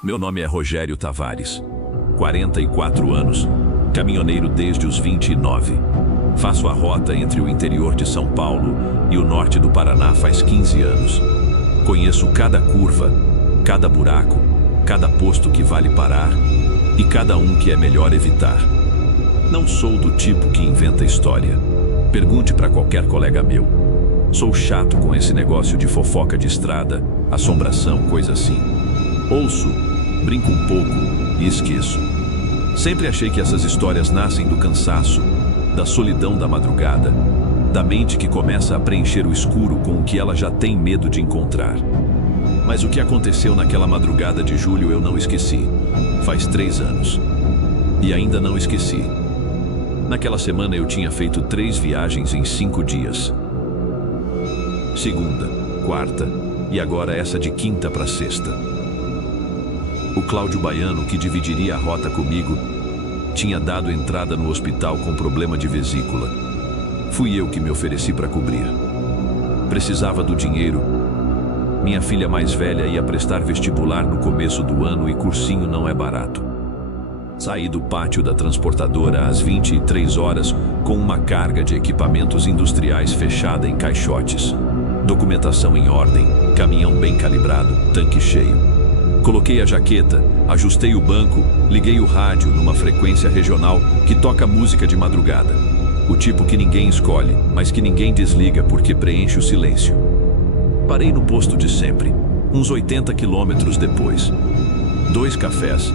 Meu nome é Rogério Tavares, 44 anos, caminhoneiro desde os 29. Faço a rota entre o interior de São Paulo e o norte do Paraná faz 15 anos. Conheço cada curva, cada buraco, cada posto que vale parar e cada um que é melhor evitar. Não sou do tipo que inventa história. Pergunte para qualquer colega meu. Sou chato com esse negócio de fofoca de estrada, assombração, coisa assim. Ouço, brinco um pouco e esqueço. Sempre achei que essas histórias nascem do cansaço, da solidão da madrugada, da mente que começa a preencher o escuro com o que ela já tem medo de encontrar. Mas o que aconteceu naquela madrugada de julho eu não esqueci. Faz 3 anos. E ainda não esqueci. Naquela semana eu tinha feito 3 viagens em 5 dias. Segunda, quarta e agora essa de quinta para sexta. O Cláudio Baiano, que dividiria a rota comigo, tinha dado entrada no hospital com problema de vesícula. Fui eu que me ofereci para cobrir. Precisava do dinheiro. Minha filha mais velha ia prestar vestibular no começo do ano e cursinho não é barato. Saí do pátio da transportadora às 23 horas com uma carga de equipamentos industriais fechada em caixotes. Documentação em ordem, caminhão bem calibrado, tanque cheio. Coloquei a jaqueta, ajustei o banco, liguei o rádio numa frequência regional que toca música de madrugada. O tipo que ninguém escolhe, mas que ninguém desliga porque preenche o silêncio. Parei no posto de sempre, uns 80 quilômetros depois. 2 cafés,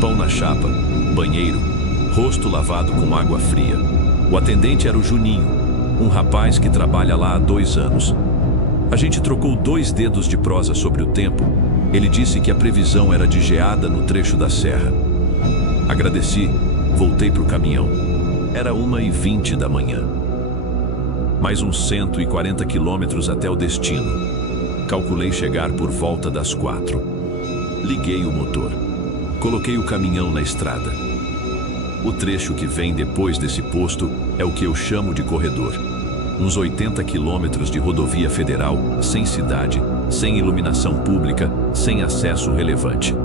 pão na chapa, banheiro, rosto lavado com água fria. O atendente era o Juninho, um rapaz que trabalha lá há 2 anos. A gente trocou 2 dedos de prosa sobre o tempo. Ele disse que a previsão era de geada no trecho da serra. Agradeci, voltei para o caminhão. Era 1h20 da manhã. Mais uns 140 quilômetros até o destino. Calculei chegar por volta das 4. Liguei o motor. Coloquei o caminhão na estrada. O trecho que vem depois desse posto é o que eu chamo de corredor. Uns 80 quilômetros de rodovia federal, sem cidade, sem iluminação pública, sem acesso relevante.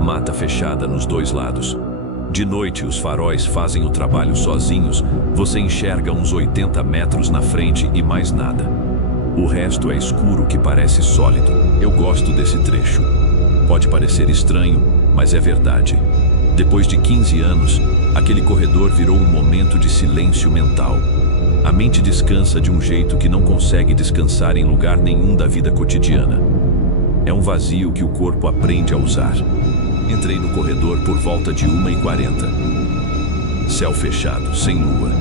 Mata fechada nos 2 lados. De noite, os faróis fazem o trabalho sozinhos, você enxerga uns 80 metros na frente e mais nada. O resto é escuro que parece sólido. Eu gosto desse trecho. Pode parecer estranho, mas é verdade. Depois de 15 anos, aquele corredor virou um momento de silêncio mental. A mente descansa de um jeito que não consegue descansar em lugar nenhum da vida cotidiana. É um vazio que o corpo aprende a usar. Entrei no corredor por volta de 1h40. Céu fechado, sem lua.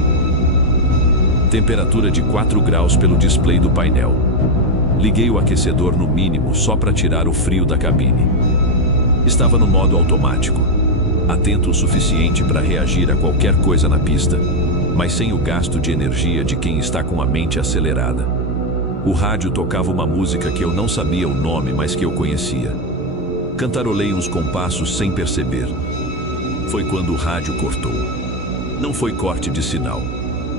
Temperatura de 4 graus pelo display do painel. Liguei o aquecedor no mínimo só para tirar o frio da cabine. Estava no modo automático, atento o suficiente para reagir a qualquer coisa na pista, mas sem o gasto de energia de quem está com a mente acelerada. O rádio tocava uma música que eu não sabia o nome, mas que eu conhecia. Cantarolei uns compassos sem perceber. Foi quando o rádio cortou. Não foi corte de sinal.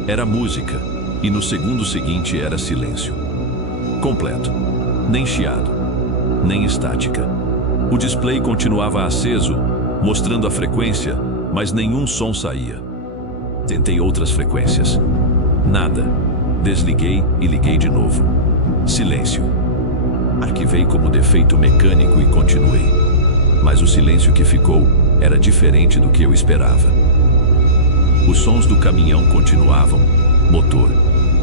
Era música, e no segundo seguinte era silêncio. Completo. Nem chiado, nem estática. O display continuava aceso, mostrando a frequência, mas nenhum som saía. Tentei outras frequências. Nada. Desliguei e liguei de novo. Silêncio. Arquivei como defeito mecânico e continuei. Mas o silêncio que ficou era diferente do que eu esperava. Os sons do caminhão continuavam. Motor,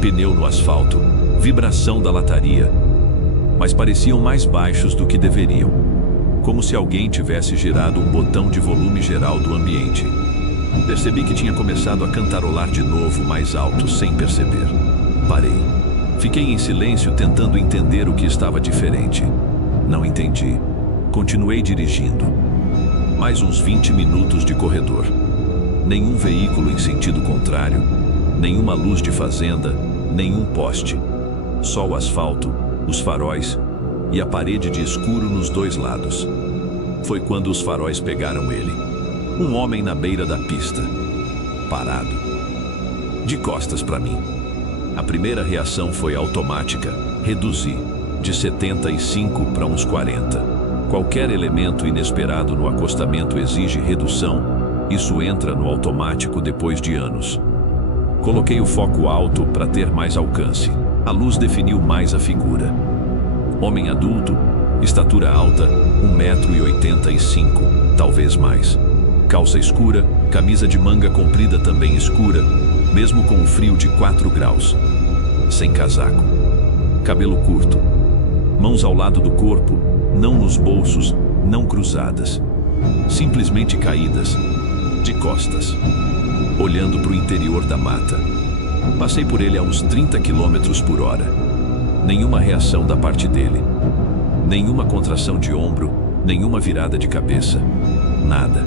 pneu no asfalto, vibração da lataria. Mas pareciam mais baixos do que deveriam. Como se alguém tivesse girado um botão de volume geral do ambiente. Percebi que tinha começado a cantarolar de novo mais alto, sem perceber. Parei. Fiquei em silêncio tentando entender o que estava diferente. Não entendi. Continuei dirigindo. Mais uns 20 minutos de corredor. Nenhum veículo em sentido contrário, nenhuma luz de fazenda, nenhum poste. Só o asfalto, os faróis e a parede de escuro nos 2 lados. Foi quando os faróis pegaram ele. Um homem na beira da pista, parado, de costas para mim. A primeira reação foi automática, reduzi, de 75 para uns 40. Qualquer elemento inesperado no acostamento exige redução. Isso entra no automático depois de anos. Coloquei o foco alto para ter mais alcance. A luz definiu mais a figura. Homem adulto, estatura alta, 1,85 m, talvez mais. Calça escura, camisa de manga comprida também escura, mesmo com um frio de 4 graus. Sem casaco. Cabelo curto. Mãos ao lado do corpo, não nos bolsos, não cruzadas. Simplesmente caídas, de costas, olhando para o interior da mata. Passei por ele a uns 30 km/h. Nenhuma reação da parte dele. Nenhuma contração de ombro, nenhuma virada de cabeça. Nada.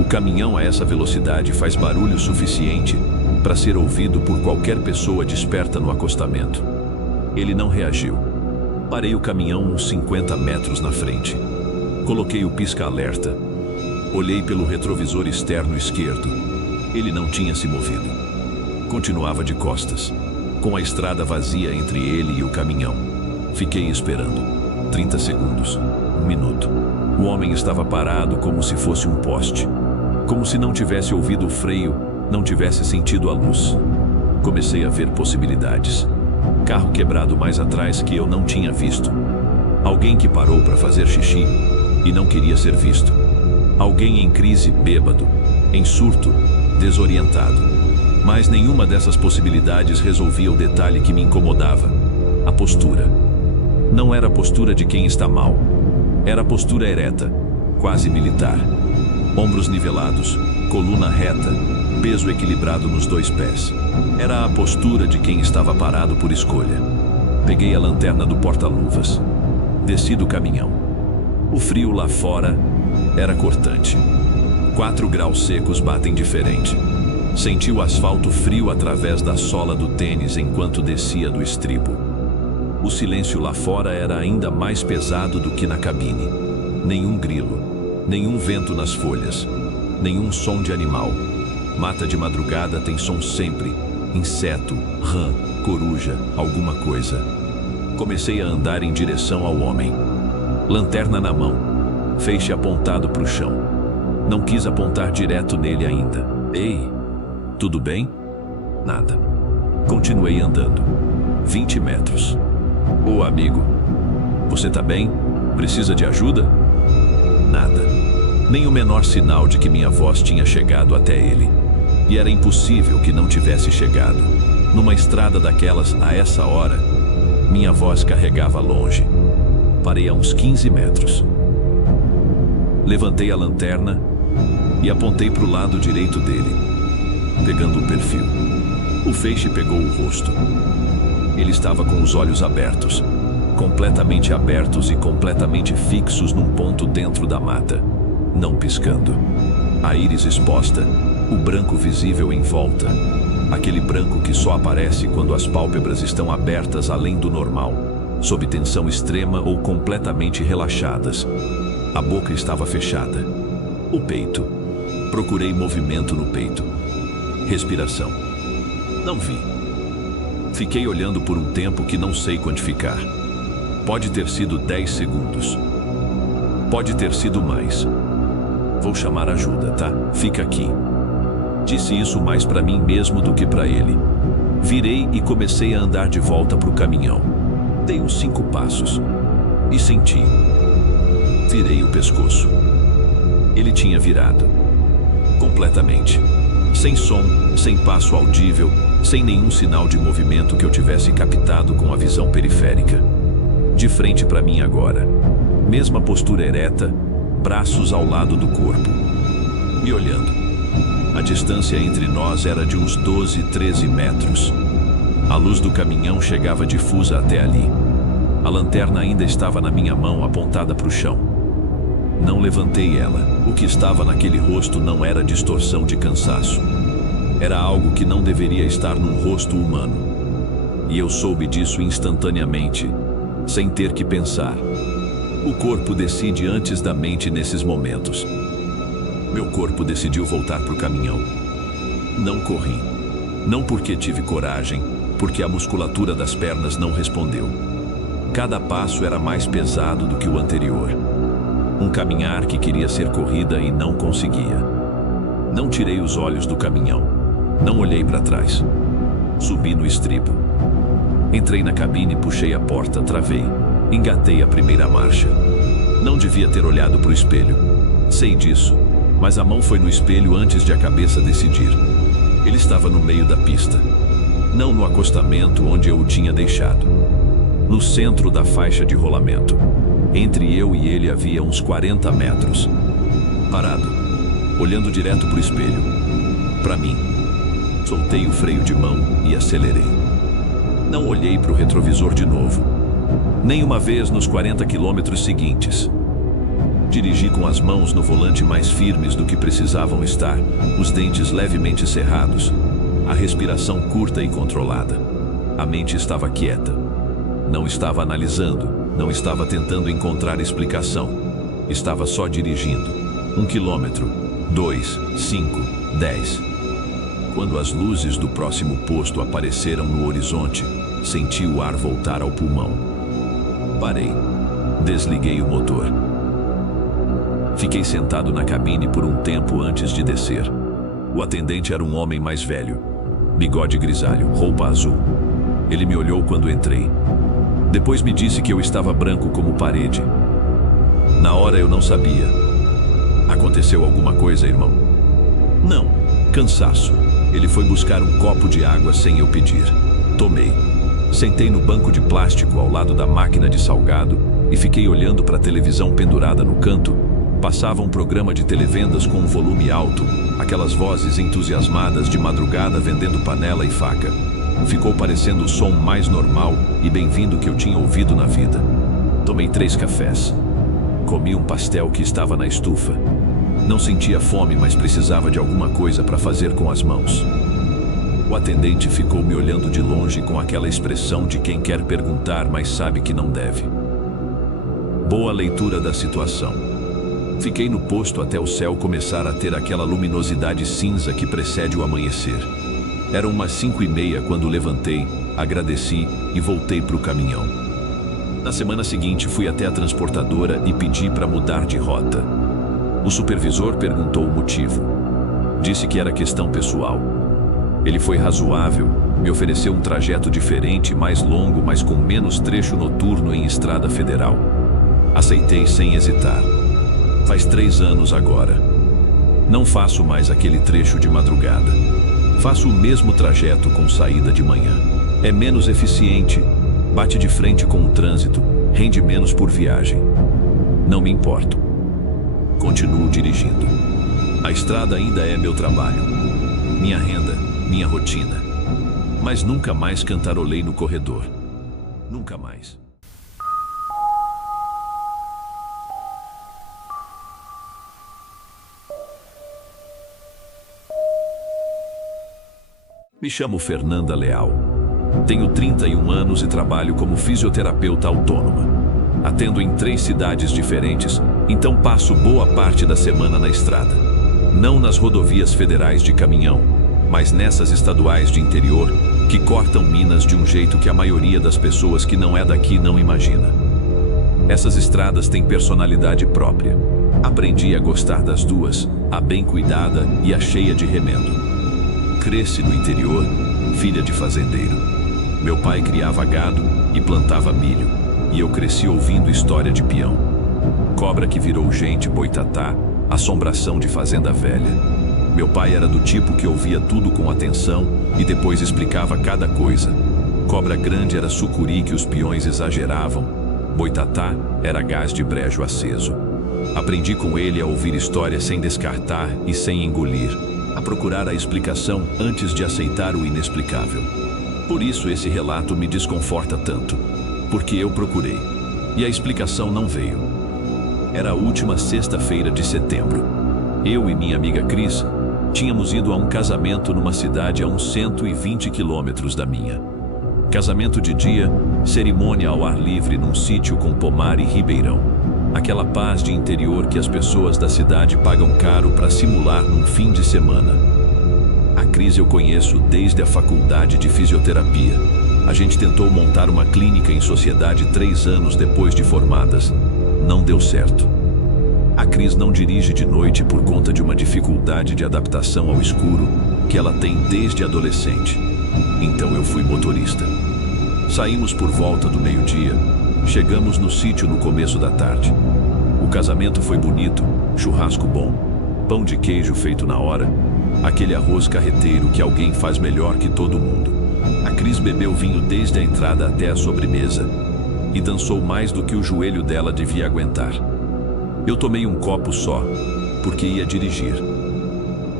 O caminhão a essa velocidade faz barulho suficiente para ser ouvido por qualquer pessoa desperta no acostamento. Ele não reagiu. Parei o caminhão uns 50 metros na frente. Coloquei o pisca-alerta. Olhei pelo retrovisor externo esquerdo. Ele não tinha se movido. Continuava de costas, com a estrada vazia entre ele e o caminhão. Fiquei esperando. 30 segundos. 1 minuto. O homem estava parado como se fosse um poste. Como se não tivesse ouvido o freio, não tivesse sentido a luz. Comecei a ver possibilidades. Carro quebrado mais atrás que eu não tinha visto. Alguém que parou para fazer xixi e não queria ser visto. Alguém em crise, bêbado, em surto, desorientado. Mas nenhuma dessas possibilidades resolvia o detalhe que me incomodava: a postura. Não era a postura de quem está mal. Era a postura ereta, quase militar. Ombros nivelados, coluna reta, peso equilibrado nos 2 pés. Era a postura de quem estava parado por escolha. Peguei a lanterna do porta-luvas. Desci do caminhão. O frio lá fora era cortante. 4 graus secos batem diferente. Senti o asfalto frio através da sola do tênis enquanto descia do estribo. O silêncio lá fora era ainda mais pesado do que na cabine. Nenhum grilo, nenhum vento nas folhas, nenhum som de animal. Mata de madrugada tem som sempre. Inseto, rã, coruja, alguma coisa. Comecei a andar em direção ao homem. Lanterna na mão, feixe apontado para o chão. Não quis apontar direto nele ainda. Ei, tudo bem? Nada. Continuei andando. 20 metros. Ô amigo, você tá bem? Precisa de ajuda? Nada. Nem o menor sinal de que minha voz tinha chegado até ele. E era impossível que não tivesse chegado. Numa estrada daquelas, a essa hora, minha voz carregava longe. Parei a uns 15 metros. Levantei a lanterna e apontei para o lado direito dele, pegando o perfil. O feixe pegou o rosto. Ele estava com os olhos abertos, completamente abertos e completamente fixos num ponto dentro da mata, não piscando. A íris exposta, o branco visível em volta, aquele branco que só aparece quando as pálpebras estão abertas além do normal, sob tensão extrema ou completamente relaxadas. A boca estava fechada. O peito. Procurei movimento no peito. Respiração. Não vi. Fiquei olhando por um tempo que não sei quantificar. Pode ter sido 10 segundos. Pode ter sido mais. Vou chamar ajuda, tá? Fica aqui. Disse isso mais para mim mesmo do que para ele. Virei e comecei a andar de volta para o caminhão. Dei uns 5 passos. E senti. Virei o pescoço. Ele tinha virado. Completamente. Sem som, sem passo audível, sem nenhum sinal de movimento que eu tivesse captado com a visão periférica. De frente para mim agora. Mesma postura ereta, braços ao lado do corpo. Me olhando. A distância entre nós era de uns 12, 13 metros. A luz do caminhão chegava difusa até ali. A lanterna ainda estava na minha mão, apontada para o chão. Não levantei ela. O que estava naquele rosto não era distorção de cansaço. Era algo que não deveria estar num rosto humano. E eu soube disso instantaneamente, sem ter que pensar. O corpo decide antes da mente nesses momentos. Meu corpo decidiu voltar para o caminhão. Não corri. Não porque tive coragem, porque a musculatura das pernas não respondeu. Cada passo era mais pesado do que o anterior. Um caminhar que queria ser corrida e não conseguia. Não tirei os olhos do caminhão. Não olhei para trás. Subi no estribo. Entrei na cabine, puxei a porta, travei. Engatei a primeira marcha. Não devia ter olhado para o espelho. Sei disso, mas a mão foi no espelho antes de a cabeça decidir. Ele estava no meio da pista. Não no acostamento onde eu o tinha deixado. No centro da faixa de rolamento. Entre eu e ele havia uns 40 metros. Parado, olhando direto para o espelho. Para mim. Soltei o freio de mão e acelerei. Não olhei para o retrovisor de novo. Nem uma vez nos 40 quilômetros seguintes. Dirigi com as mãos no volante mais firmes do que precisavam estar, os dentes levemente cerrados, a respiração curta e controlada. A mente estava quieta. Não estava analisando, não estava tentando encontrar explicação. Estava só dirigindo. 1 quilômetro, 2, 5, 10. Quando as luzes do próximo posto apareceram no horizonte, senti o ar voltar ao pulmão. Parei. Desliguei o motor. Fiquei sentado na cabine por um tempo antes de descer. O atendente era um homem mais velho. Bigode grisalho, roupa azul. Ele me olhou quando entrei. Depois me disse que eu estava branco como parede. Na hora eu não sabia. Aconteceu alguma coisa, irmão? Não. Cansaço. Ele foi buscar um copo de água sem eu pedir. Tomei. Sentei no banco de plástico ao lado da máquina de salgado e fiquei olhando para a televisão pendurada no canto. Passava um programa de televendas com um volume alto, aquelas vozes entusiasmadas de madrugada vendendo panela e faca. Ficou parecendo o som mais normal e bem-vindo que eu tinha ouvido na vida. Tomei 3 cafés. Comi um pastel que estava na estufa. Não sentia fome, mas precisava de alguma coisa para fazer com as mãos. O atendente ficou me olhando de longe com aquela expressão de quem quer perguntar, mas sabe que não deve. Boa leitura da situação. Fiquei no posto até o céu começar a ter aquela luminosidade cinza que precede o amanhecer. Eram umas 5:30 quando levantei, agradeci e voltei para o caminhão. Na semana seguinte fui até a transportadora e pedi para mudar de rota. O supervisor perguntou o motivo. Disse que era questão pessoal. Ele foi razoável, me ofereceu um trajeto diferente, mais longo, mas com menos trecho noturno em estrada federal. Aceitei sem hesitar. Faz 3 anos agora. Não faço mais aquele trecho de madrugada. Faço o mesmo trajeto com saída de manhã. É menos eficiente, bate de frente com o trânsito, rende menos por viagem. Não me importo. Continuo dirigindo. A estrada ainda é meu trabalho. Minha renda, minha rotina. Mas nunca mais cantarolei no corredor. Nunca mais. Me chamo Fernanda Leal. Tenho 31 anos e trabalho como fisioterapeuta autônoma. Atendo em 3 cidades diferentes, então passo boa parte da semana na estrada. Não nas rodovias federais de caminhão, mas nessas estaduais de interior que cortam Minas de um jeito que a maioria das pessoas que não é daqui não imagina. Essas estradas têm personalidade própria. Aprendi a gostar das duas, a bem cuidada e a cheia de remendo. Cresci no interior, filha de fazendeiro. Meu pai criava gado e plantava milho, e eu cresci ouvindo história de peão. Cobra que virou gente, boitatá, assombração de fazenda velha. Meu pai era do tipo que ouvia tudo com atenção e depois explicava cada coisa. Cobra grande era sucuri que os peões exageravam. Boitatá era gás de brejo aceso. Aprendi com ele a ouvir história sem descartar e sem engolir. A procurar a explicação antes de aceitar o inexplicável. Por isso esse relato me desconforta tanto, porque eu procurei, e a explicação não veio. Era a última sexta-feira de setembro. Eu e minha amiga Cris tínhamos ido a um casamento numa cidade a uns 120 quilômetros da minha. Casamento de dia, cerimônia ao ar livre num sítio com pomar e ribeirão. Aquela paz de interior que as pessoas da cidade pagam caro para simular num fim de semana. A Cris eu conheço desde a faculdade de fisioterapia. A gente tentou montar uma clínica em sociedade 3 anos depois de formadas. Não deu certo. A Cris não dirige de noite por conta de uma dificuldade de adaptação ao escuro que ela tem desde adolescente. Então eu fui motorista. Saímos por volta do meio-dia. Chegamos no sítio no começo da tarde. O casamento foi bonito, churrasco bom, pão de queijo feito na hora, aquele arroz carreteiro que alguém faz melhor que todo mundo. A Cris bebeu vinho desde a entrada até a sobremesa e dançou mais do que o joelho dela devia aguentar. Eu tomei um copo só, porque ia dirigir.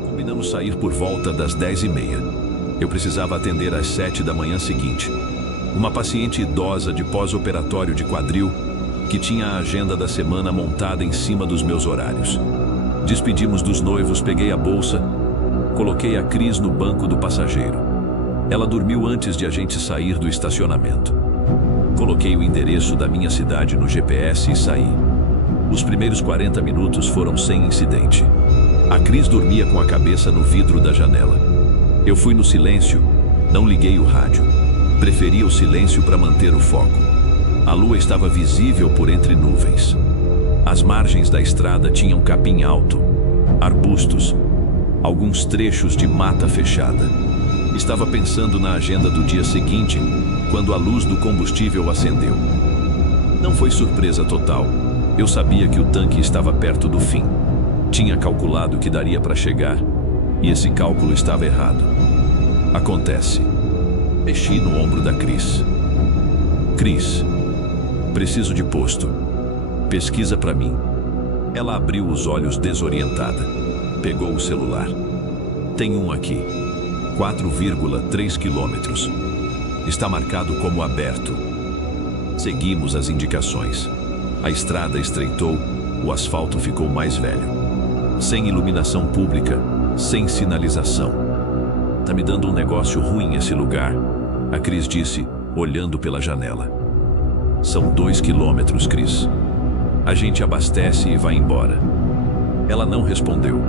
Combinamos sair por volta das 10h30. Eu precisava atender às 7 da manhã seguinte. Uma paciente idosa de pós-operatório de quadril que tinha a agenda da semana montada em cima dos meus horários. Despedimos dos noivos, peguei a bolsa, coloquei a Cris no banco do passageiro. Ela dormiu antes de a gente sair do estacionamento. Coloquei o endereço da minha cidade no GPS e saí. Os primeiros 40 minutos foram sem incidente. A Cris dormia com a cabeça no vidro da janela. Eu fui no silêncio, não liguei o rádio. Preferi o silêncio para manter o foco. A lua estava visível por entre nuvens. As margens da estrada tinham capim alto, arbustos, alguns trechos de mata fechada. Estava pensando na agenda do dia seguinte, quando a luz do combustível acendeu. Não foi surpresa total. Eu sabia que o tanque estava perto do fim. Tinha calculado que daria para chegar, e esse cálculo estava errado. Acontece. Mexi no ombro da Cris. Cris, preciso de posto. Pesquisa para mim. Ela abriu os olhos desorientada. Pegou o celular. Tem um aqui. 4,3 quilômetros. Está marcado como aberto. Seguimos as indicações. A estrada estreitou, o asfalto ficou mais velho. Sem iluminação pública, sem sinalização. Tá me dando um negócio ruim esse lugar, a Cris disse, olhando pela janela. São 2 quilômetros, Cris. A gente abastece e vai embora. Ela não respondeu.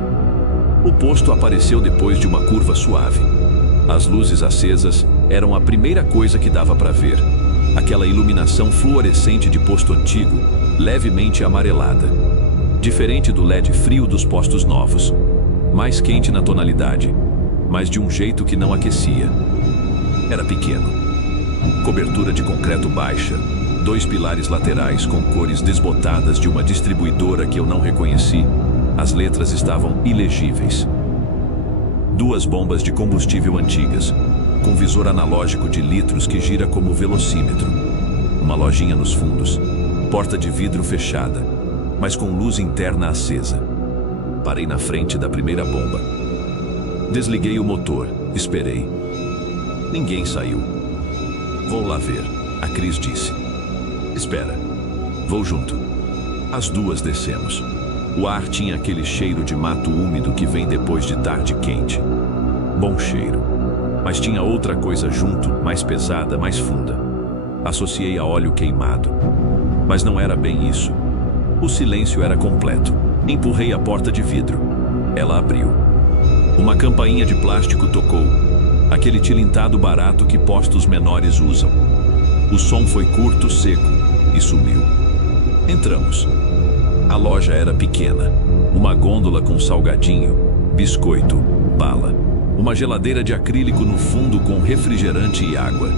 O posto apareceu depois de uma curva suave. As luzes acesas eram a primeira coisa que dava para ver. Aquela iluminação fluorescente de posto antigo, levemente amarelada. Diferente do LED frio dos postos novos. Mais quente na tonalidade, mas de um jeito que não aquecia. Era pequeno. Cobertura de concreto baixa, 2 pilares laterais com cores desbotadas de uma distribuidora que eu não reconheci. As letras estavam ilegíveis. 2 bombas de combustível antigas, com visor analógico de litros que gira como velocímetro. Uma lojinha nos fundos, porta de vidro fechada, mas com luz interna acesa. Parei na frente da primeira bomba. Desliguei o motor, esperei. Ninguém saiu. Vou lá ver, a Cris disse. Espera, vou junto. As duas descemos. O ar tinha aquele cheiro de mato úmido que vem depois de tarde quente. Bom cheiro. Mas tinha outra coisa junto, mais pesada, mais funda. Associei a óleo queimado. Mas não era bem isso. O silêncio era completo. Empurrei a porta de vidro. Ela abriu. Uma campainha de plástico tocou. Aquele tilintado barato que postos menores usam. O som foi curto, seco e sumiu. Entramos. A loja era pequena. Uma gôndola com salgadinho, biscoito, bala. Uma geladeira de acrílico no fundo com refrigerante e água.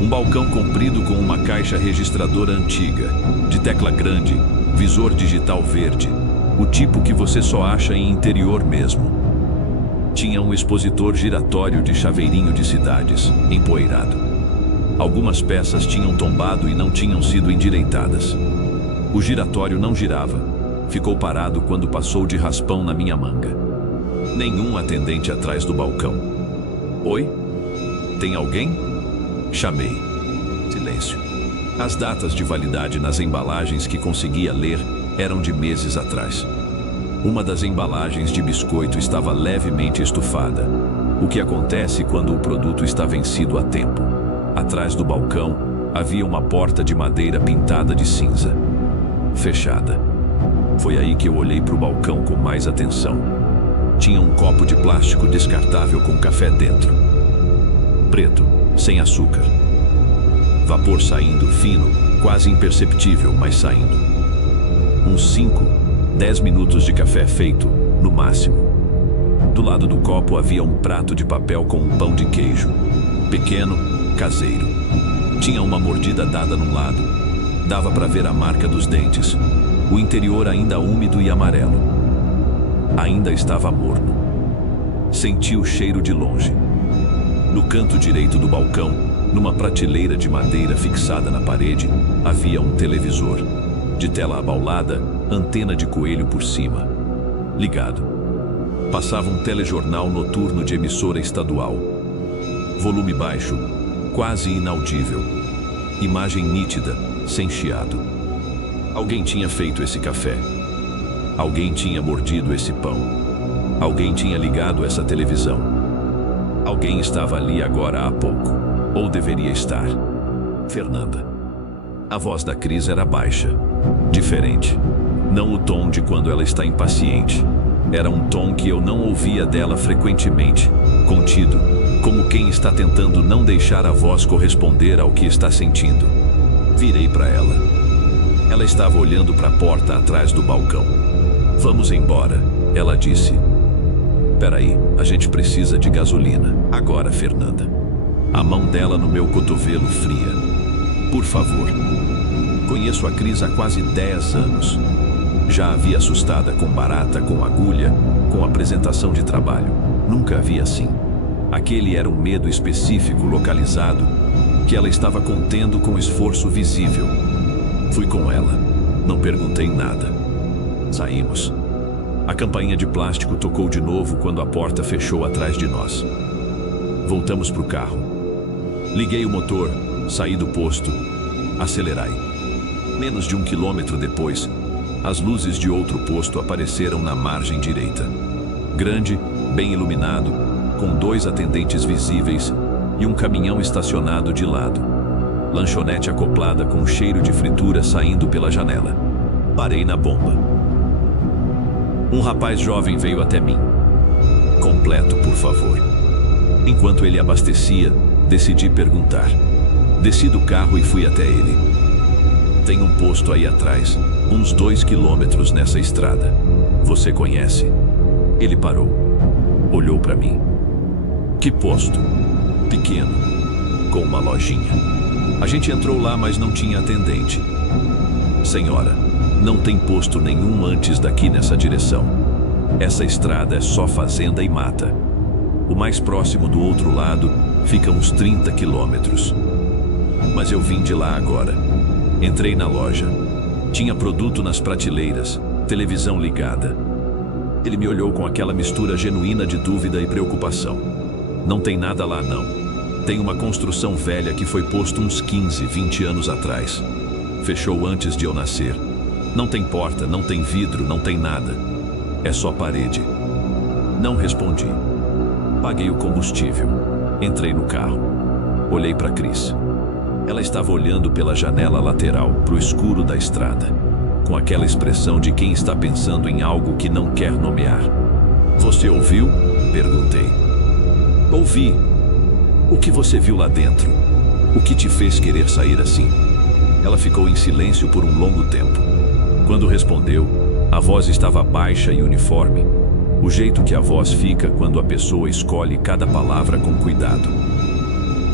Um balcão comprido com uma caixa registradora antiga, de tecla grande, visor digital verde. O tipo que você só acha em interior mesmo. Tinha um expositor giratório de chaveirinho de cidades, empoeirado. Algumas peças tinham tombado e não tinham sido endireitadas. O giratório não girava. Ficou parado quando passou de raspão na minha manga. Nenhum atendente atrás do balcão. Oi? Tem alguém? Chamei. Silêncio. As datas de validade nas embalagens que conseguia ler eram de meses atrás. Uma das embalagens de biscoito estava levemente estufada. O que acontece quando o produto está vencido a tempo? Atrás do balcão havia uma porta de madeira pintada de cinza. Fechada. Foi aí que eu olhei para o balcão com mais atenção. Tinha um copo de plástico descartável com café dentro. Preto, sem açúcar. Vapor saindo, fino, quase imperceptível, mas saindo. Uns 5, 10 minutos de café feito, no máximo. Do lado do copo havia um prato de papel com um pão de queijo. Pequeno, caseiro. Tinha uma mordida dada num lado. Dava para ver a marca dos dentes. O interior ainda úmido e amarelo. Ainda estava morno. Senti o cheiro de longe. No canto direito do balcão, numa prateleira de madeira fixada na parede, havia um televisor. De tela abaulada, antena de coelho por cima. Ligado. Passava um telejornal noturno de emissora estadual. Volume baixo, quase inaudível. Imagem nítida, sem chiado. Alguém tinha feito esse café. Alguém tinha mordido esse pão. Alguém tinha ligado essa televisão. Alguém estava ali agora há pouco. Ou deveria estar. Fernanda. A voz da Cris era baixa. Diferente. Não o tom de quando ela está impaciente. Era um tom que eu não ouvia dela frequentemente. Contido. Como quem está tentando não deixar a voz corresponder ao que está sentindo. Virei para ela. Ela estava olhando para a porta atrás do balcão. Vamos embora, ela disse. Peraí, a gente precisa de gasolina. Agora, Fernanda. A mão dela no meu cotovelo fria. Por favor. Conheço a Cris há quase 10 anos. Já a vi assustada com barata, com agulha, com apresentação de trabalho. Nunca a vi assim. Aquele era um medo específico, localizado, que ela estava contendo com esforço visível. Fui com ela. Não perguntei nada. Saímos. A campainha de plástico tocou de novo quando a porta fechou atrás de nós. Voltamos para o carro. Liguei o motor, saí do posto, acelerai. Menos de 1 quilômetro depois, as luzes de outro posto apareceram na margem direita. Grande, bem iluminado, com 2 atendentes visíveis e um caminhão estacionado de lado. Lanchonete acoplada com cheiro de fritura saindo pela janela. Parei na bomba. Um rapaz jovem veio até mim. Completo, por favor. Enquanto ele abastecia, decidi perguntar. Desci do carro e fui até ele. Tem um posto aí atrás, uns 2 quilômetros nessa estrada. Você conhece? Ele parou. Olhou para mim. Que posto? Pequeno, com uma lojinha. A gente entrou lá, mas não tinha atendente. Senhora, não tem posto nenhum antes daqui nessa direção. Essa estrada é só fazenda e mata. O mais próximo do outro lado fica uns 30 quilômetros. Mas eu vim de lá agora. Entrei na loja. Tinha produto nas prateleiras, televisão ligada. Ele me olhou com aquela mistura genuína de dúvida e preocupação. Não tem nada lá não. Tem uma construção velha que foi posto uns 15, 20 anos atrás. Fechou antes de eu nascer. Não tem porta, não tem vidro, não tem nada. É só parede. Não respondi. Paguei o combustível. Entrei no carro. Olhei para Cris. Ela estava olhando pela janela lateral, para o escuro da estrada, com aquela expressão de quem está pensando em algo que não quer nomear. Você ouviu? Perguntei. Ouvi. O que você viu lá dentro? O que te fez querer sair assim? Ela ficou em silêncio por um longo tempo. Quando respondeu, a voz estava baixa e uniforme. O jeito que a voz fica quando a pessoa escolhe cada palavra com cuidado.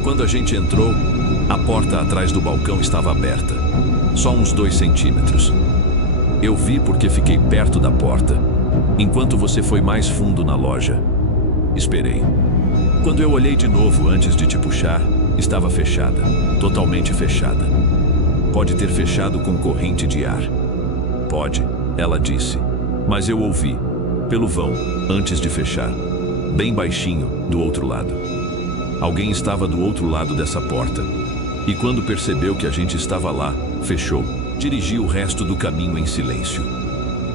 Quando a gente entrou, a porta atrás do balcão estava aberta. Só uns 2 centímetros. Eu vi porque fiquei perto da porta, enquanto você foi mais fundo na loja. Esperei. Quando eu olhei de novo antes de te puxar, estava fechada. Totalmente fechada. Pode ter fechado com corrente de ar. Pode, ela disse. Mas eu ouvi, pelo vão, antes de fechar. Bem baixinho, do outro lado. Alguém estava do outro lado dessa porta. E quando percebeu que a gente estava lá, fechou. Dirigiu o resto do caminho em silêncio.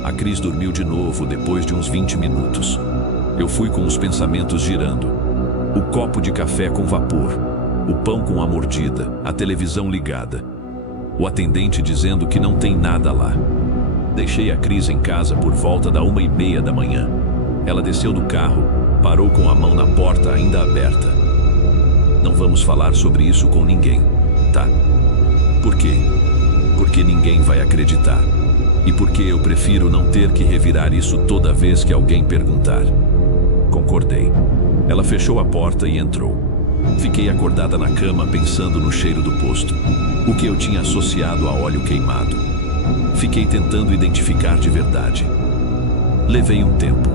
A Cris dormiu de novo depois de uns 20 minutos. Eu fui com os pensamentos girando. O copo de café com vapor. O pão com a mordida. A televisão ligada. O atendente dizendo que não tem nada lá. Deixei a Cris em casa por volta da 1h30 da manhã. Ela desceu do carro, parou com a mão na porta ainda aberta. Não vamos falar sobre isso com ninguém. Tá. Por quê? Porque ninguém vai acreditar. E porque eu prefiro não ter que revirar isso toda vez que alguém perguntar. Concordei. Ela fechou a porta e entrou. Fiquei acordada na cama pensando no cheiro do posto, o que eu tinha associado a óleo queimado. Fiquei tentando identificar de verdade. Levei um tempo.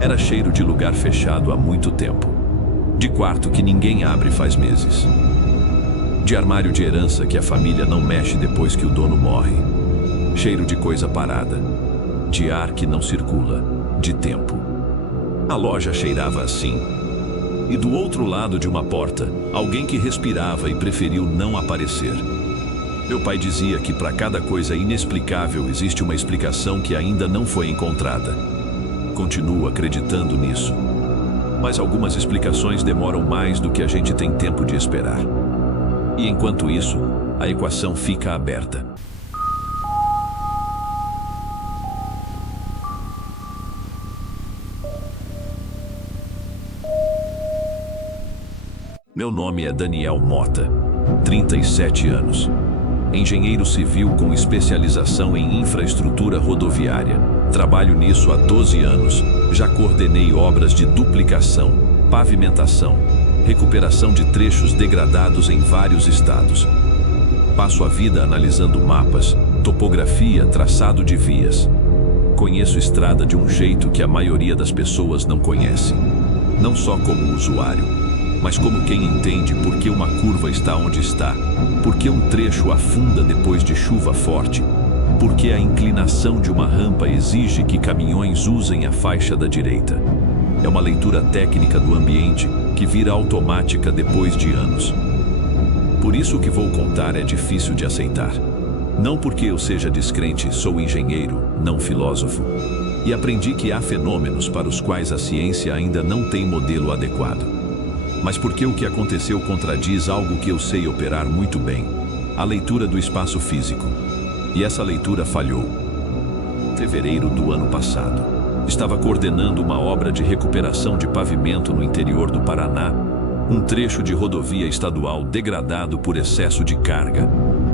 Era cheiro de lugar fechado há muito tempo. De quarto que ninguém abre faz meses. De armário de herança que a família não mexe depois que o dono morre. Cheiro de coisa parada. De ar que não circula. De tempo. A loja cheirava assim. E do outro lado de uma porta, alguém que respirava e preferiu não aparecer. Meu pai dizia que para cada coisa inexplicável existe uma explicação que ainda não foi encontrada. Continuo acreditando nisso. Mas algumas explicações demoram mais do que a gente tem tempo de esperar. E enquanto isso, a equação fica aberta. Meu nome é Daniel Mota, 37 anos. Engenheiro civil com especialização em infraestrutura rodoviária. Trabalho nisso há 12 anos. Já coordenei obras de duplicação, pavimentação, recuperação de trechos degradados em vários estados. Passo a vida analisando mapas, topografia, traçado de vias. Conheço estrada de um jeito que a maioria das pessoas não conhece. Não só como usuário, mas como quem entende por que uma curva está onde está, por que um trecho afunda depois de chuva forte, por que a inclinação de uma rampa exige que caminhões usem a faixa da direita. É uma leitura técnica do ambiente que vira automática depois de anos. Por isso o que vou contar é difícil de aceitar. Não porque eu seja descrente, sou engenheiro, não filósofo. E aprendi que há fenômenos para os quais a ciência ainda não tem modelo adequado. Mas porque o que aconteceu contradiz algo que eu sei operar muito bem, a leitura do espaço físico. E essa leitura falhou. Fevereiro do ano passado, estava coordenando uma obra de recuperação de pavimento no interior do Paraná, um trecho de rodovia estadual degradado por excesso de carga,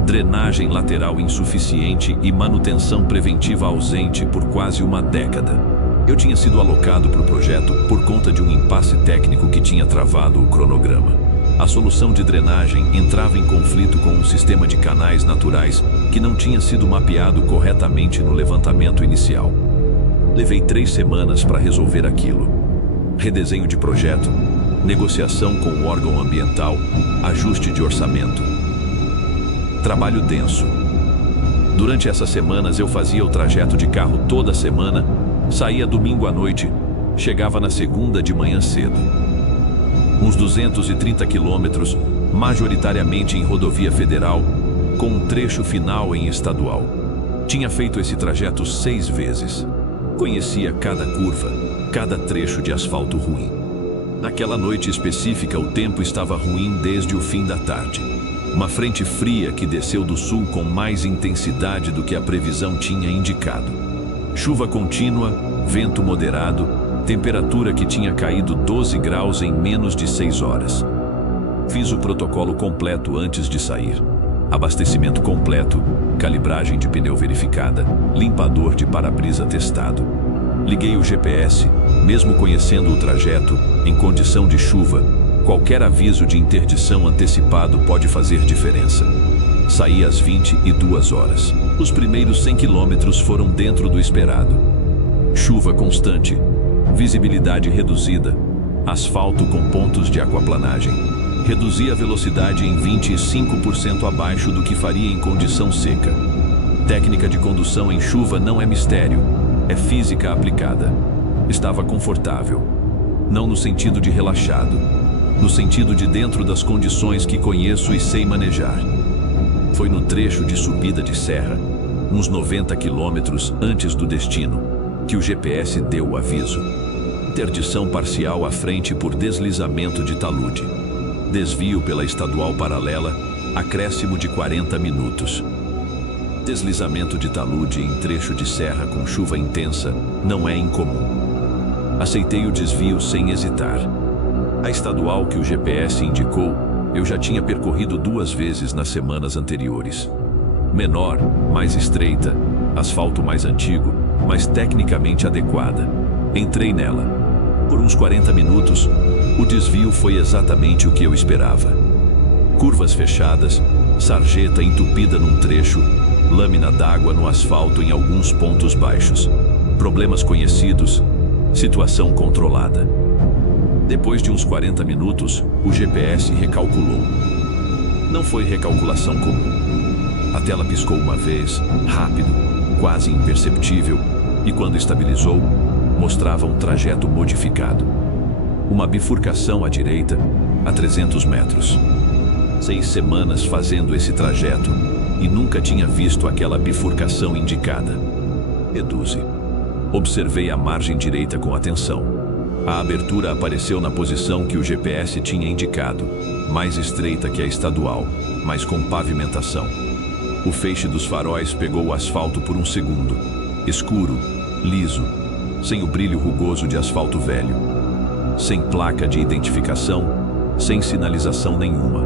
drenagem lateral insuficiente e manutenção preventiva ausente por quase uma década. Eu tinha sido alocado para o projeto por conta de um impasse técnico que tinha travado o cronograma. A solução de drenagem entrava em conflito com um sistema de canais naturais que não tinha sido mapeado corretamente no levantamento inicial. Levei 3 semanas para resolver aquilo. Redesenho de projeto, negociação com o órgão ambiental, ajuste de orçamento. Trabalho denso. Durante essas semanas eu fazia o trajeto de carro toda semana, saía domingo à noite, chegava na segunda de manhã cedo. Uns 230 quilômetros, majoritariamente em rodovia federal, com um trecho final em estadual. Tinha feito esse trajeto 6 vezes. Conhecia cada curva, cada trecho de asfalto ruim. Naquela noite específica, o tempo estava ruim desde o fim da tarde. Uma frente fria que desceu do sul com mais intensidade do que a previsão tinha indicado. Chuva contínua, vento moderado, temperatura que tinha caído 12 graus em menos de 6 horas. Fiz o protocolo completo antes de sair. Abastecimento completo, calibragem de pneu verificada, limpador de para-brisa testado. Liguei o GPS, mesmo conhecendo o trajeto, em condição de chuva, qualquer aviso de interdição antecipado pode fazer diferença. Saí às 22 horas. Os primeiros 100 quilômetros foram dentro do esperado. Chuva constante, visibilidade reduzida, asfalto com pontos de aquaplanagem. Reduzi a velocidade em 25% abaixo do que faria em condição seca. Técnica de condução em chuva não é mistério, é física aplicada. Estava confortável. Não no sentido de relaxado, no sentido de dentro das condições que conheço e sei manejar. Foi no trecho de subida de serra, uns 90 quilômetros antes do destino, que o GPS deu o aviso. Interdição parcial à frente por deslizamento de talude. Desvio pela estadual paralela, acréscimo de 40 minutos. Deslizamento de talude em trecho de serra com chuva intensa não é incomum. Aceitei o desvio sem hesitar. A estadual que o GPS indicou Eu já tinha percorrido 2 vezes nas semanas anteriores. Menor, mais estreita, asfalto mais antigo, mas tecnicamente adequada. Entrei nela. Por uns 40 minutos, o desvio foi exatamente o que eu esperava. Curvas fechadas, sarjeta entupida num trecho, lâmina d'água no asfalto em alguns pontos baixos. Problemas conhecidos, situação controlada. Depois de uns 40 minutos, o GPS recalculou. Não foi recalculação comum. A tela piscou uma vez, rápido, quase imperceptível, e quando estabilizou, mostrava um trajeto modificado. Uma bifurcação à direita, a 300 metros. 6 semanas fazendo esse trajeto e nunca tinha visto aquela bifurcação indicada. Reduze. Observei a margem direita com atenção. A abertura apareceu na posição que o GPS tinha indicado, mais estreita que a estadual, mas com pavimentação. O feixe dos faróis pegou o asfalto por um segundo. Escuro, liso, sem o brilho rugoso de asfalto velho. Sem placa de identificação, sem sinalização nenhuma.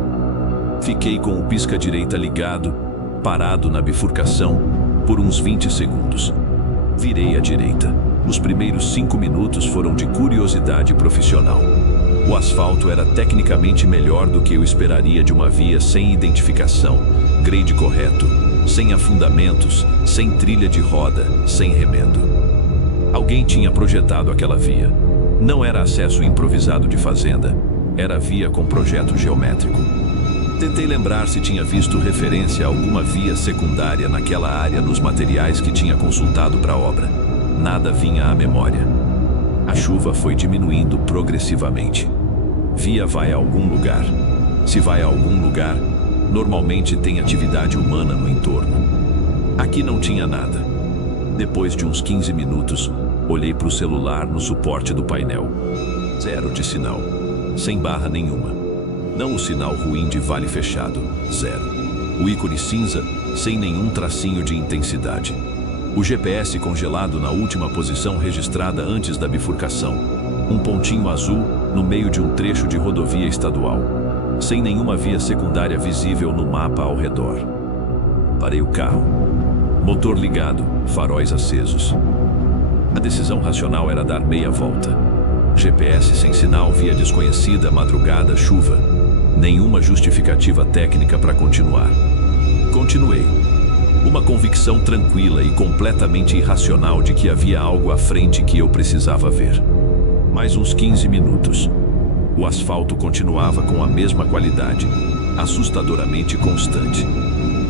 Fiquei com o pisca-direita ligado, parado na bifurcação, por uns 20 segundos. Virei à direita. Os primeiros 5 minutos foram de curiosidade profissional. O asfalto era tecnicamente melhor do que eu esperaria de uma via sem identificação, grade correto, sem afundamentos, sem trilha de roda, sem remendo. Alguém tinha projetado aquela via. Não era acesso improvisado de fazenda, era via com projeto geométrico. Tentei lembrar se tinha visto referência a alguma via secundária naquela área nos materiais que tinha consultado para a obra. Nada vinha à memória. A chuva foi diminuindo progressivamente. Via vai a algum lugar. Se vai a algum lugar, normalmente tem atividade humana no entorno. Aqui não tinha nada. Depois de uns 15 minutos, olhei para o celular no suporte do painel. 0 de sinal. Sem barra nenhuma. Não o sinal ruim de vale fechado. 0. O ícone cinza, sem nenhum tracinho de intensidade. O GPS congelado na última posição registrada antes da bifurcação. Um pontinho azul no meio de um trecho de rodovia estadual. Sem nenhuma via secundária visível no mapa ao redor. Parei o carro. Motor ligado, faróis acesos. A decisão racional era dar meia volta. GPS sem sinal, via desconhecida, madrugada, chuva. Nenhuma justificativa técnica para continuar. Continuei. Uma convicção tranquila e completamente irracional de que havia algo à frente que eu precisava ver. Mais uns 15 minutos. O asfalto continuava com a mesma qualidade, assustadoramente constante.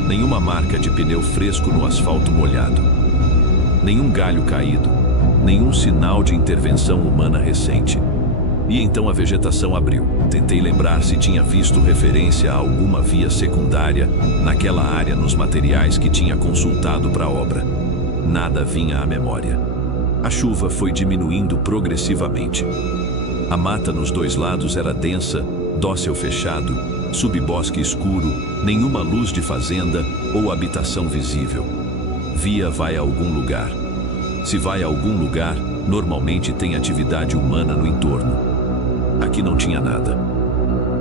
Nenhuma marca de pneu fresco no asfalto molhado. Nenhum galho caído. Nenhum sinal de intervenção humana recente. E então a vegetação abriu. Tentei lembrar se tinha visto referência a alguma via secundária naquela área nos materiais que tinha consultado para a obra. Nada vinha à memória. A chuva foi diminuindo progressivamente. A mata nos 2 lados era densa, dócil fechado, subbosque escuro, nenhuma luz de fazenda ou habitação visível. Via vai a algum lugar. Se vai a algum lugar, normalmente tem atividade humana no entorno. Aqui não tinha nada.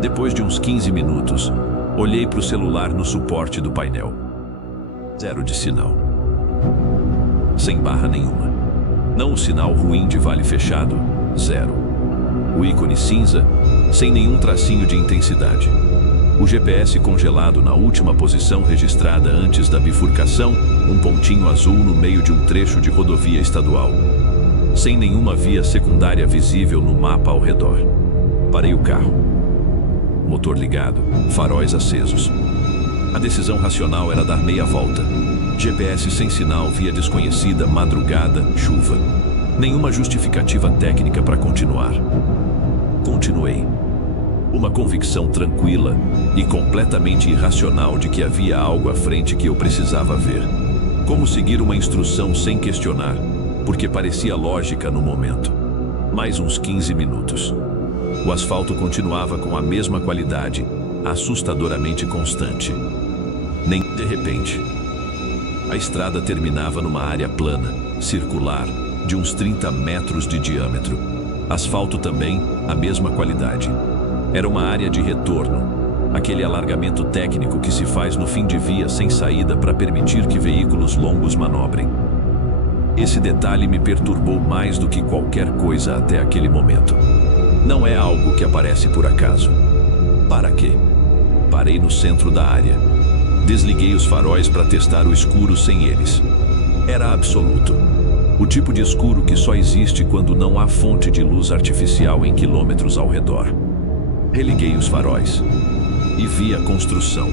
Depois de uns 15 minutos, olhei para o celular no suporte do painel. 0 de sinal. Sem barra nenhuma. Não o sinal ruim de vale fechado. 0. O ícone cinza, sem nenhum tracinho de intensidade. O GPS congelado na última posição registrada antes da bifurcação, um pontinho azul no meio de um trecho de rodovia estadual. Sem nenhuma via secundária visível no mapa ao redor. Parei o carro. Motor ligado, faróis acesos. A decisão racional era dar meia volta. GPS sem sinal, via desconhecida, madrugada, chuva. Nenhuma justificativa técnica para continuar. Continuei. Uma convicção tranquila e completamente irracional de que havia algo à frente que eu precisava ver. Como seguir uma instrução sem questionar, porque parecia lógica no momento. Mais uns 15 minutos. O asfalto continuava com a mesma qualidade, assustadoramente constante. Nem de repente. A estrada terminava numa área plana, circular, de uns 30 metros de diâmetro. Asfalto também, a mesma qualidade. Era uma área de retorno. Aquele alargamento técnico que se faz no fim de via sem saída para permitir que veículos longos manobrem. Esse detalhe me perturbou mais do que qualquer coisa até aquele momento. Não é algo que aparece por acaso. Para quê? Parei no centro da área. Desliguei os faróis para testar o escuro sem eles. Era absoluto. O tipo de escuro que só existe quando não há fonte de luz artificial em quilômetros ao redor. Religuei os faróis e vi a construção.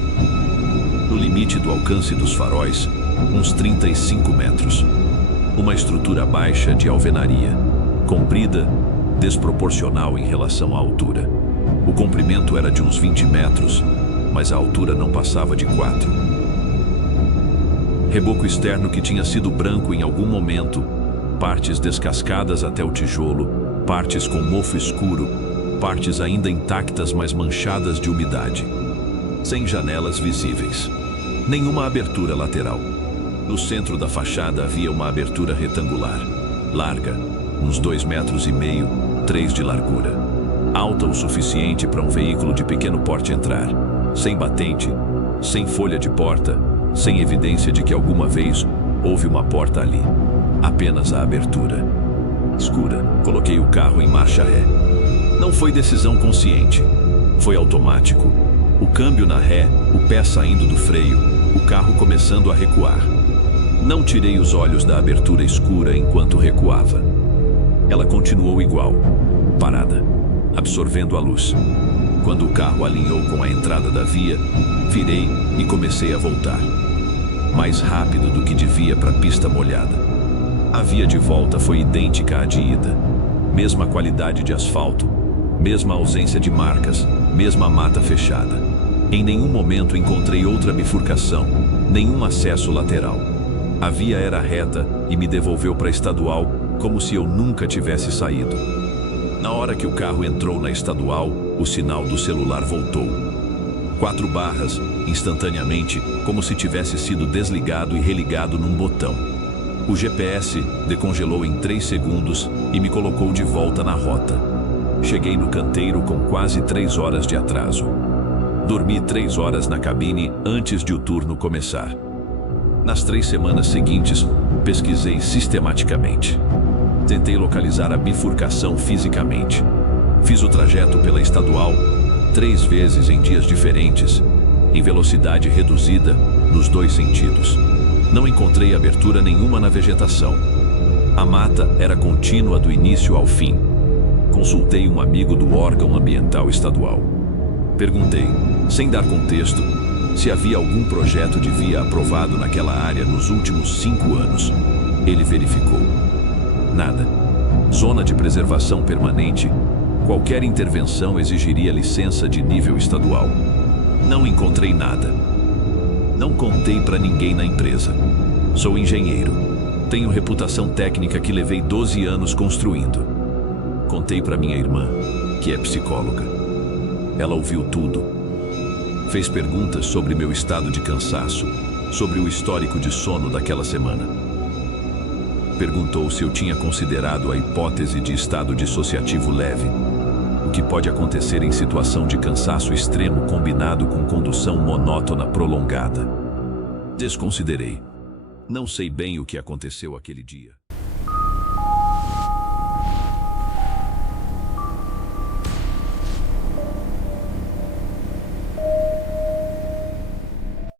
No limite do alcance dos faróis, uns 35 metros. Uma estrutura baixa de alvenaria, comprida, desproporcional em relação à altura. O comprimento era de uns 20 metros, mas a altura não passava de 4. Reboco externo que tinha sido branco em algum momento, partes descascadas até o tijolo, partes com mofo escuro, partes ainda intactas mas manchadas de umidade. Sem janelas visíveis. Nenhuma abertura lateral. No centro da fachada havia uma abertura retangular, larga, uns 2,5 metros, 3 de largura. Alta o suficiente para um veículo de pequeno porte entrar. Sem batente, sem folha de porta, sem evidência de que alguma vez houve uma porta ali. Apenas a abertura. Escura, coloquei o carro em marcha ré. Não foi decisão consciente. Foi automático. O câmbio na ré, o pé saindo do freio, o carro começando a recuar. Não tirei os olhos da abertura escura enquanto recuava. Ela continuou igual, parada, absorvendo a luz. Quando o carro alinhou com a entrada da via, virei e comecei a voltar. Mais rápido do que devia para a pista molhada. A via de volta foi idêntica à de ida. Mesma qualidade de asfalto, mesma ausência de marcas, mesma mata fechada. Em nenhum momento encontrei outra bifurcação, nenhum acesso lateral. A via era reta e me devolveu para a estadual como se eu nunca tivesse saído. Na hora que o carro entrou na estadual, o sinal do celular voltou. 4 barras, instantaneamente, como se tivesse sido desligado e religado num botão. O GPS decongelou em 3 segundos e me colocou de volta na rota. Cheguei no canteiro com quase 3 horas de atraso. Dormi 3 horas na cabine antes de o turno começar. Nas 3 semanas seguintes, pesquisei sistematicamente. Tentei localizar a bifurcação fisicamente. Fiz o trajeto pela estadual 3 vezes em dias diferentes, em velocidade reduzida, nos 2 sentidos. Não encontrei abertura nenhuma na vegetação. A mata era contínua do início ao fim. Consultei um amigo do órgão ambiental estadual. Perguntei, sem dar contexto, se havia algum projeto de via aprovado naquela área nos últimos 5 anos. Ele verificou. Nada. Zona de preservação permanente. Qualquer intervenção exigiria licença de nível estadual. Não encontrei nada. Não contei para ninguém na empresa. Sou engenheiro. Tenho reputação técnica que levei 12 anos construindo. Contei para minha irmã, que é psicóloga. Ela ouviu tudo. Fez perguntas sobre meu estado de cansaço, sobre o histórico de sono daquela semana. Perguntou se eu tinha considerado a hipótese de estado dissociativo leve, o que pode acontecer em situação de cansaço extremo combinado com condução monótona prolongada. Desconsiderei. Não sei bem o que aconteceu aquele dia.